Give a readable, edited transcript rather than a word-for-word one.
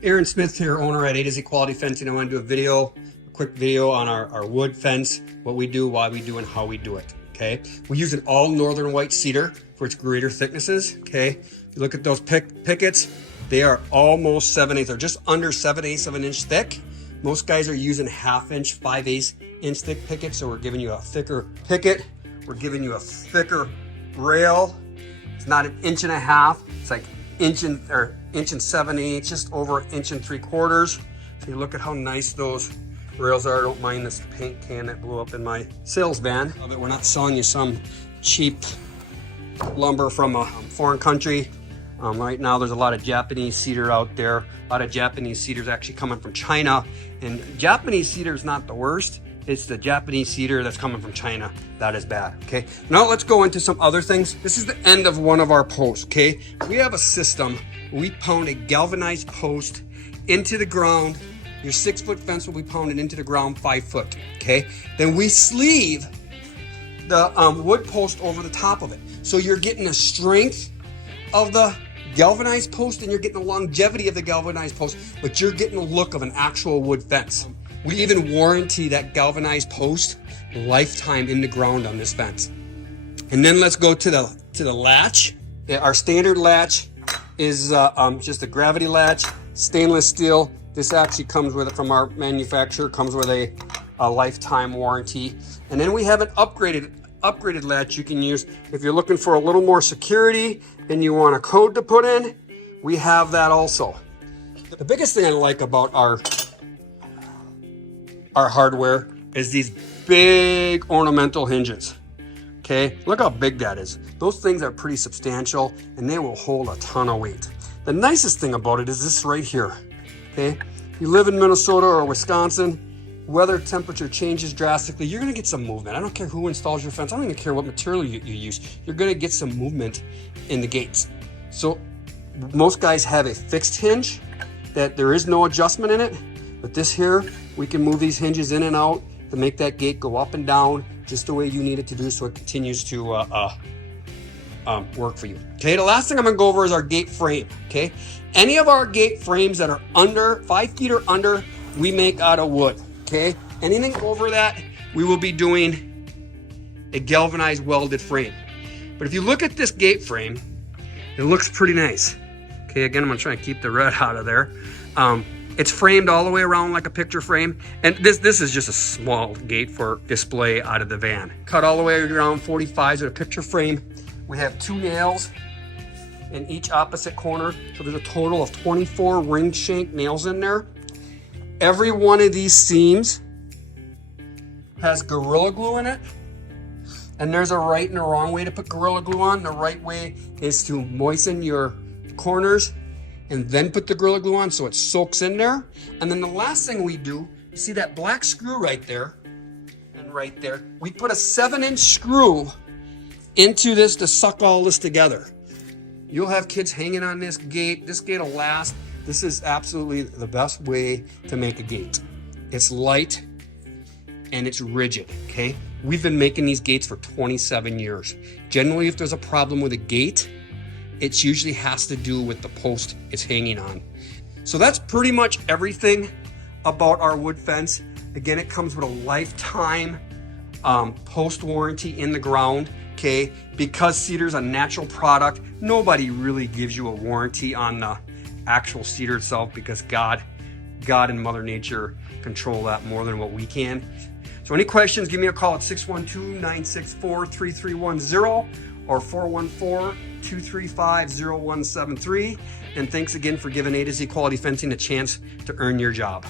Aaron Smith here, owner at A to Z Quality Fencing. I want to do a quick video on our wood fence, what we do, why we do, and how we do it. Okay, we use an all Northern White Cedar for its greater thicknesses. Okay, if you look at those pickets, they are almost 7/8, or just under 7/8 of an inch thick. Most guys are using 1/2 inch, 5/8 inch thick pickets, so we're giving you a thicker picket. We're giving you a thicker rail. It's not 1.5 inches. It's like inch and 7/8, just over 1 3/4. So you look at how nice those rails are. I don't mind this paint can that blew up in my sales van. But we're not selling you some cheap lumber from a foreign country. Right now there's a lot of Japanese cedar out there. A lot of Japanese cedars actually coming from China. And Japanese cedar is not the worst. It's the Japanese cedar that's coming from China that is bad. Okay, now let's go into some other things. This is the end of one of our posts. Okay, we have a system. We pound a galvanized post into the ground. Your 6-foot fence will be pounded into the ground 5 foot. Okay, then we sleeve the wood post over the top of it. So you're getting the strength of the galvanized post and you're getting the longevity of the galvanized post, but you're getting the look of an actual wood fence. We even warranty that galvanized post lifetime in the ground on this fence. And then let's go to the latch. Our standard latch is just a gravity latch, stainless steel. This actually comes with it from our manufacturer, comes with a lifetime warranty. And then we have an upgraded latch you can use if you're looking for a little more security and you want a code to put in. We have that also. The biggest thing I like about our hardware is these big ornamental hinges. Okay, look how big that is. Those things are pretty substantial and they will hold a ton of weight. The nicest thing about it is this right here. Okay, if you live in Minnesota or Wisconsin, weather temperature changes drastically, you're gonna get some movement. I don't care who installs your fence. I don't even care what material you use. You're gonna get some movement in the gates. So most guys have a fixed hinge that there is no adjustment in it, but this here, we can move these hinges in and out to make that gate go up and down just the way you need it to do so it continues to work for you. Okay, the last thing I'm gonna go over is our gate frame. Okay, any of our gate frames that are under 5 feet or under, we make out of wood. Okay, anything over that, we will be doing a galvanized welded frame. But if you look at this gate frame, it looks pretty nice. Okay, again, I'm gonna try and keep the red out of there. It's framed all the way around like a picture frame. And this is just a small gate for display out of the van. Cut all the way around 45s with a picture frame. We have 2 nails in each opposite corner. So there's a total of 24 ring shank nails in there. Every one of these seams has Gorilla Glue in it. And there's a right and a wrong way to put Gorilla Glue on. The right way is to moisten your corners and then put the Gorilla Glue on so it soaks in there. And then the last thing we do, you see that black screw right there and right there, we put a 7-inch screw into this to suck all this together. You'll have kids hanging on this gate. This gate will last. This is absolutely the best way to make a gate. It's light and it's rigid, okay? We've been making these gates for 27 years. Generally, if there's a problem with a gate, it usually has to do with the post it's hanging on. So that's pretty much everything about our wood fence. Again, it comes with a lifetime post warranty in the ground, okay? Because cedar's a natural product, nobody really gives you a warranty on the actual cedar itself because God and Mother Nature control that more than what we can. So any questions, give me a call at 612-964-3310 or 414-235-0173. And thanks again for giving A to Z Quality Fencing a chance to earn your job.